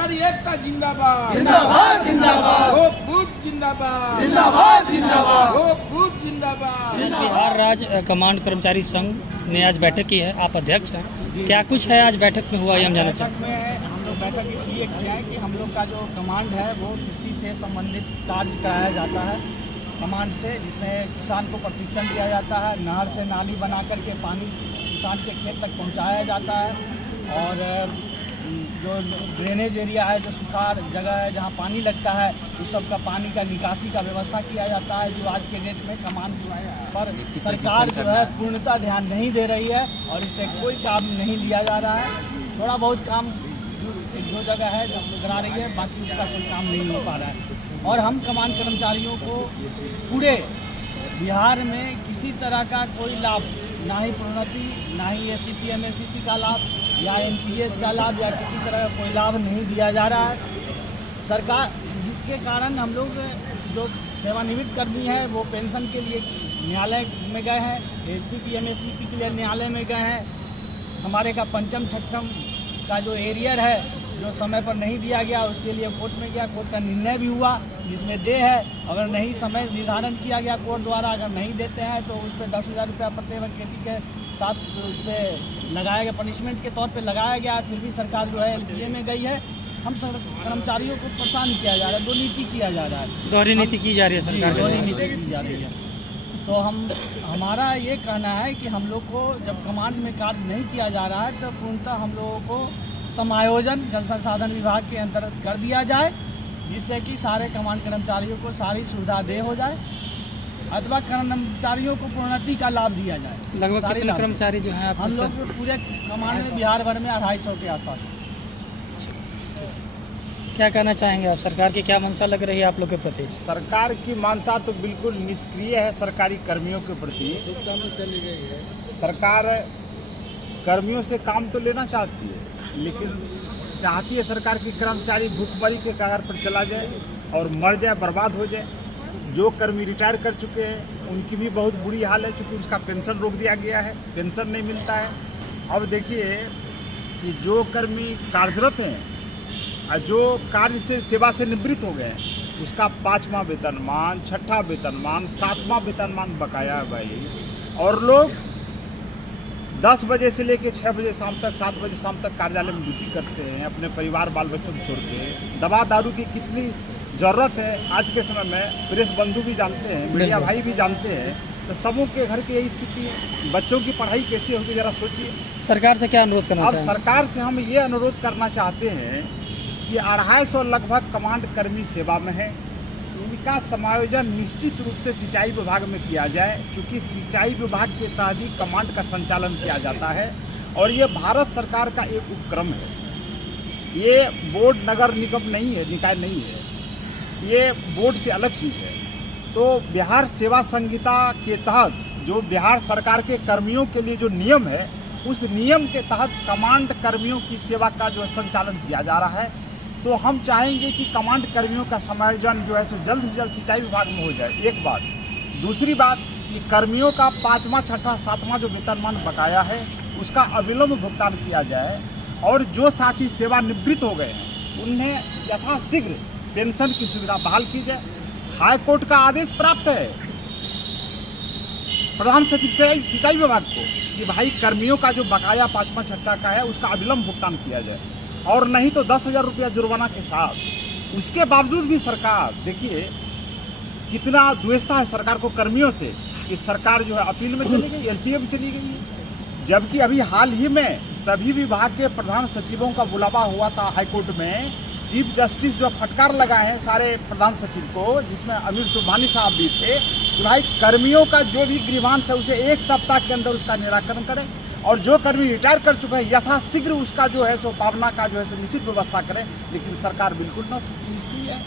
कर्मचारी एकता जिंदाबाद जिंदाबाद जिंदाबाद वो बूथ जिंदाबाद जिंदाबाद जिंदाबाद वो बूथ जिंदाबाद। बिहार राज्य कमांड कर्मचारी संघ ने आज बैठक की है, आप अध्यक्ष हैं, क्या कुछ है आज बैठक में हुआ ये हम जानना बैठक चाहते हैं। में हम लोग बैठक इसलिए किया है कि हम लोग का जो कमांड है वो कृषि से संबंधित कार्य कराया जाता है कमांड से, जिसमें किसान को प्रशिक्षण दिया जाता है, नहर से नाली बना करके पानी किसान के खेत तक पहुंचाया जाता है और जो ड्रेनेज एरिया है, जो सुखाड़ जगह है जहां पानी लगता है, उस सब का पानी का निकासी का व्यवस्था किया जाता है, जो आज के डेट में कमांड पर सरकार जो है पूर्णतः ध्यान नहीं दे रही है और इससे कोई काम नहीं लिया जा रहा है। थोड़ा बहुत काम एक दो जगह है जो करा रही है, बाकी उसका कोई काम नहीं हो पा रहा है। और हम कमांड कर्मचारियों को पूरे बिहार में किसी तरह का कोई लाभ, ना ही प्रोन्नति, ना ही SCP MSCP का लाभ या NPS का लाभ या किसी तरह का कोई लाभ नहीं दिया जा रहा है सरकार, जिसके कारण हम लोग जो सेवानिवृत्त कर्मी है वो पेंशन के लिए न्यायालय में गए हैं, SCP MSCP के लिए न्यायालय में गए हैं। हमारे का पंचम छठम का जो एरियर है जो समय पर नहीं दिया गया, उसके लिए कोर्ट में गया, कोर्ट का निर्णय भी हुआ जिसमें दे है, अगर नहीं समय निर्धारण किया गया कोर्ट द्वारा, अगर नहीं देते हैं तो उस पर 10,000 रुपया प्रति एकड़ खेती के साथ उस पर लगाया गया, पनिशमेंट के तौर पे लगाया गया। फिर भी सरकार जो है LPA में गई है। हम सब कर्मचारियों को परेशान किया जा रहा है, दो नीति किया जा रहा है, दोहरी नीति की जा रही है सरकार की। दोहरी नीति की जा रही है। तो हमारा ये कहना है कि हम लोग को जब कमांड में कार्य नहीं किया जा रहा है तो पूर्णतः हम लोगों को समायोजन जल संसाधन विभाग के अंतर्गत कर दिया जाए, जिससे कि सारे कमांड कर्मचारियों को सारी सुविधा दे हो जाए अथवा कर्मचारियों को प्रोन्नति का लाभ दिया जाए। लगभग कितने कर्मचारी जो हैं हम लोग पूरे कमांड में बिहार भर में 250 के आसपास है। क्या कहना चाहेंगे आप, सरकार की क्या मंशा लग रही है आप लोग के प्रति। सरकार की मंशा तो बिल्कुल निष्क्रिय है सरकारी कर्मियों के प्रति। सरकार कर्मियों से काम तो लेना चाहती है, लेकिन चाहती है सरकार की कर्मचारी भूखमरी के कगार पर चला जाए और मर जाए, बर्बाद हो जाए। जो कर्मी रिटायर कर चुके हैं उनकी भी बहुत बुरी हाल है, चूँकि उसका पेंशन रोक दिया गया है, पेंशन नहीं मिलता है। अब देखिए कि जो कर्मी कार्यरत हैं और जो कार्य से सेवा से निवृत्त हो गए हैं, उसका 5वां वेतनमान, 6ठा वेतनमान, 7वां वेतनमान बकाया है भाई। और लोग 10 बजे से लेकर 6 बजे शाम तक, 7 बजे शाम तक कार्यालय में ड्यूटी करते हैं, अपने परिवार बाल बच्चों को छोड़ के। दवा दारू की कितनी ज़रूरत है आज के समय में, प्रेस बंधु भी जानते हैं, मीडिया भाई भी जानते हैं। तो सबों के घर की यही स्थिति है। बच्चों की पढ़ाई कैसी होगी जरा सोचिए। सरकार से क्या अनुरोध करना अब चाहेंगे। सरकार से हम ये अनुरोध करना चाहते हैं कि 250 लगभग कमांड कर्मी सेवा में है, इनका समायोजन निश्चित रूप से सिंचाई विभाग में किया जाए, क्योंकि सिंचाई विभाग के तहत ही कमांड का संचालन किया जाता है और ये भारत सरकार का एक उपक्रम है। ये बोर्ड नगर निगम नहीं है, निकाय नहीं है, ये बोर्ड से अलग चीज़ है। तो बिहार सेवा संहिता के तहत जो बिहार सरकार के कर्मियों के लिए जो नियम है, उस नियम के तहत कमांड कर्मियों की सेवा का जो संचालन किया जा रहा है। तो हम चाहेंगे कि कमांड कर्मियों का समायोजन जो है सो जल्द से जल्द सिंचाई विभाग में हो जाए, एक बात। दूसरी बात कि कर्मियों का 5वां, 6ठा, 7वां जो वेतनमान बकाया है उसका अविलंब भुगतान किया जाए और जो साथी सेवानिवृत्त हो गए हैं उन्हें यथाशीघ्र पेंशन की सुविधा बहाल की जाए। हाई कोर्ट का आदेश प्राप्त है प्रधान सचिव से सिंचाई विभाग को कि भाई कर्मियों का जो बकाया 5वां, 6ठा का है उसका अविलंब भुगतान किया जाए, और नहीं तो 10,000 रुपया जुर्माना के साथ। उसके बावजूद भी सरकार, देखिए कितना द्वेषता है सरकार को कर्मियों से, कि सरकार जो है अपील में चली गई, LPA में चली गई है। जबकि अभी हाल ही में सभी विभाग के प्रधान सचिवों का बुलावा हुआ था हाईकोर्ट में। चीफ जस्टिस जो फटकार लगाए हैं सारे प्रधान सचिव को, जिसमें अमीर सुबहानी साहब भी थे, कि भाई कर्मियों का जो भी ग्रीवांस है उसे 1 सप्ताह के अंदर उसका निराकरण करें और जो कर्मी रिटायर कर चुके हैं यथाशीघ्र उसका जो है सो पावना का जो है सो निश्चित व्यवस्था करें। लेकिन सरकार बिल्कुल निष्क्रिय है।